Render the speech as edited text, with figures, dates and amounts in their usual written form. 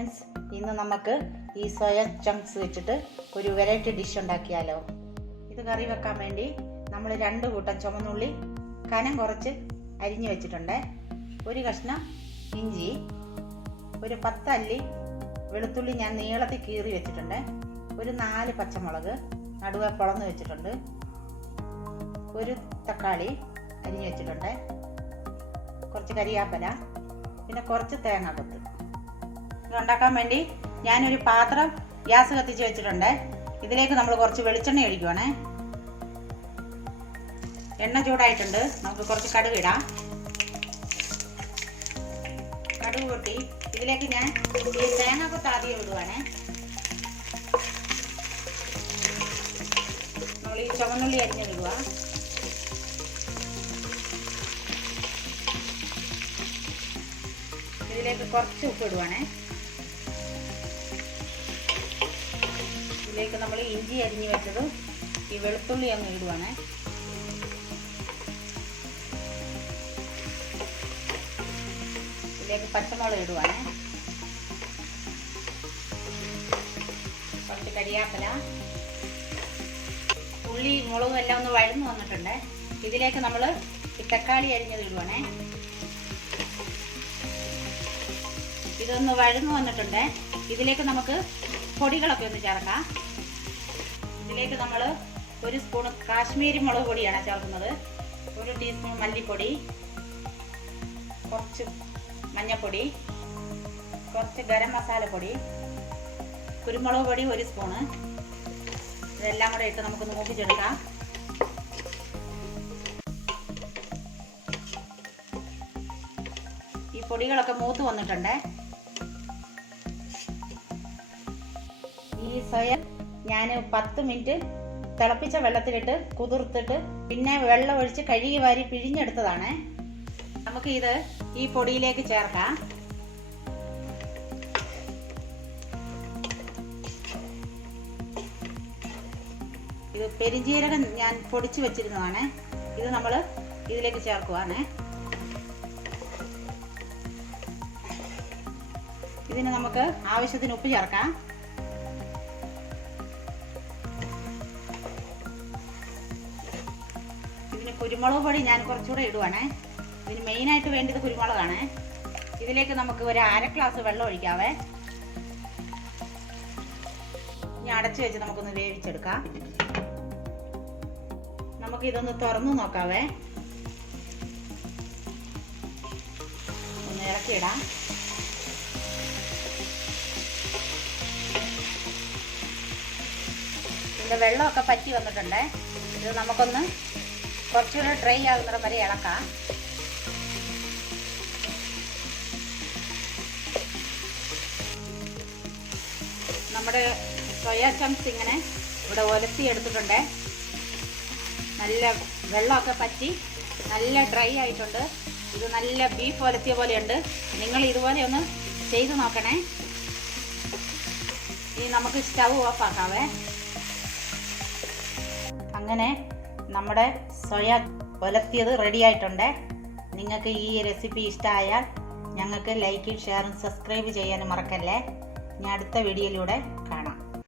Friends, ഇന്ന് നമുക്ക് ഈ സോയ ചങ്ക്സ് വെച്ചിട്ട് ഒരു വെറൈറ്റി ഡിഷ് ഉണ്ടാക്കിയാലോ. ഇത് കറി വെക്കാൻ വേണ്ടി നമ്മൾ 2 കൂട്ടം ചുമന്നുള്ളി കനം കുറച്ച് അരിഞ്ഞു വെച്ചിട്ടുണ്ട്. ഒരു കഷ്ണം ഇഞ്ചി, ഒരു 10 അല്ലി വെളുത്തുള്ളി ഞാൻ നീളത്തിൽ കീറി വെച്ചിട്ടുണ്ട്. ഒരു 4 പച്ചമുളക് നടുവെ പൊളന്ന് വെച്ചിട്ടുണ്ട്. ഒരു തക്കാളി അരിഞ്ഞു വെച്ചിട്ടുണ്ട്. കുറച്ച് കരിയാപ്പല, പിന്നെ കുറച്ച് തേങ്ങാക്കൊത്ത്. ഇത് ഉണ്ടാക്കാൻ വേണ്ടി ഞാനൊരു പാത്രം ഗ്യാസ് കത്തിച്ച് വെച്ചിട്ടുണ്ട്. ഇതിലേക്ക് നമ്മൾ കുറച്ച് വെളിച്ചെണ്ണ ഒഴിക്കുവാണേ. എണ്ണ ചൂടായിട്ടുണ്ട്. നമുക്ക് കുറച്ച് കടുക് ഇടാം. കടുക് പൊട്ടി ഇതിലേക്ക് ഞാൻ ഈ തേങ്ങാക്കൊത്ത് ആദ്യം ഇടുവാണേ. നമ്മൾ ഈ ചുവന്നുള്ളി അരിഞ്ഞിടുക. ഇതിലേക്ക് കുറച്ച് ഉപ്പ് ഇടുവാണേ. ഇതിലേക്ക് നമ്മൾ ഇഞ്ചി അരിഞ്ഞു വെച്ചതും ഈ വെളുത്തുള്ളി അങ്ങ് ഇടുവാണേ. ഇതിലേക്ക് പച്ചമുളക് ഇടുവാണേ. കുറച്ച് കരിയാപ്പല, ഉള്ളി മുളകും എല്ലാം ഒന്ന് വഴന്നു വന്നിട്ടുണ്ട്. ഇതിലേക്ക് നമ്മൾ ഈ തക്കാളി അരിഞ്ഞത് ഇടുവാണേ. ഇതൊന്ന് വഴന്നു വന്നിട്ടുണ്ട്. ഇതിലേക്ക് നമുക്ക് പൊടികളൊക്കെ ഒന്ന് ചേർക്കാം. ഇതിലേക്ക് നമ്മൾ 1 സ്പൂൺ കാശ്മീരി മുളക് പൊടിയാണ് ചേർക്കുന്നത്. 1 ടീസ്പൂൺ മല്ലിപ്പൊടി, കുറച്ച് മഞ്ഞൾപ്പൊടി, കുറച്ച് ഗരം മസാലപ്പൊടി, കുരുമുളക് പൊടി 1 സ്പൂണ്. ഇതെല്ലാം കൂടെ ഇട്ട് നമുക്കൊന്ന് മൂപ്പിച്ചെടുക്കാം. ഈ പൊടികളൊക്കെ മൂത്ത് വന്നിട്ടുണ്ട്. ഈ സോയ ഞാൻ 10 മിനിറ്റ് തിളപ്പിച്ച വെള്ളത്തിലിട്ട് കുതിർത്തിട്ട് പിന്നെ വെള്ളം ഒഴിച്ച് കഴുകി വാരി പിഴിഞ്ഞെടുത്തതാണ്. നമുക്ക് ഇത് ഈ പൊടിയിലേക്ക് ചേർക്കാം. ഇത് പെരിഞ്ജീരകം ഞാൻ പൊടിച്ചു വെച്ചിരുന്നതാണ്. ഇത് നമ്മൾ ഇതിലേക്ക് ചേർക്കുവാണ്. ഇതിന് നമുക്ക് ആവശ്യത്തിന് ഉപ്പ് ചേർക്കാം. ഇതിന് കുരുമുളക് പൊടി ഞാൻ കുറച്ചുകൂടെ ഇടുവാണേ. ഇതിന് മെയിനായിട്ട് വേണ്ടത് കുരുമുളകാണ്. ഇതിലേക്ക് നമുക്ക് ഒരു 1/2 ഗ്ലാസ് വെള്ളം ഒഴിക്കാവേ. ഇനി അടച്ചു വെച്ച് നമുക്കൊന്ന് വേവിച്ചെടുക്കാം. നമുക്ക് ഇതൊന്ന് തുറന്നു നോക്കാവേ. ഒന്ന് ഇളക്കിയിടാം. ഇതിൻ്റെ വെള്ളമൊക്കെ പറ്റി വന്നിട്ടുണ്ട്. ഇത് നമുക്കൊന്ന് കുറച്ചുകൂടെ ഡ്രൈ ആകുന്നിടം വരെ ഇളക്കാം. നമ്മുടെ സോയ ചങ്ക്സ് ഇങ്ങനെ ഇവിടെ ഒലത്തി എടുത്തിട്ടുണ്ട്. നല്ല വെള്ളമൊക്കെ പറ്റി നല്ല ഡ്രൈ ആയിട്ടുണ്ട്. ഇത് നല്ല ബീഫ് ഒലത്തിയ പോലെയുണ്ട്. നിങ്ങൾ ഇതുപോലെ ഒന്ന് ചെയ്ത് നോക്കണേ. ഇനി നമുക്ക് സ്റ്റൗ ഓഫ് ആക്കാവേ. അങ്ങനെ നമ്മുടെ സോയ ഒലത്തിയത് റെഡി ആയിട്ടുണ്ട്. നിങ്ങൾക്ക് ഈ റെസിപ്പി ഇഷ്ടമായാൽ ഞങ്ങൾക്ക് ലൈക്കും ഷെയറും സബ്സ്ക്രൈബ് ചെയ്യാനും മറക്കല്ലേ. ഞാൻ അടുത്ത വീഡിയോയിലൂടെ കാണാം.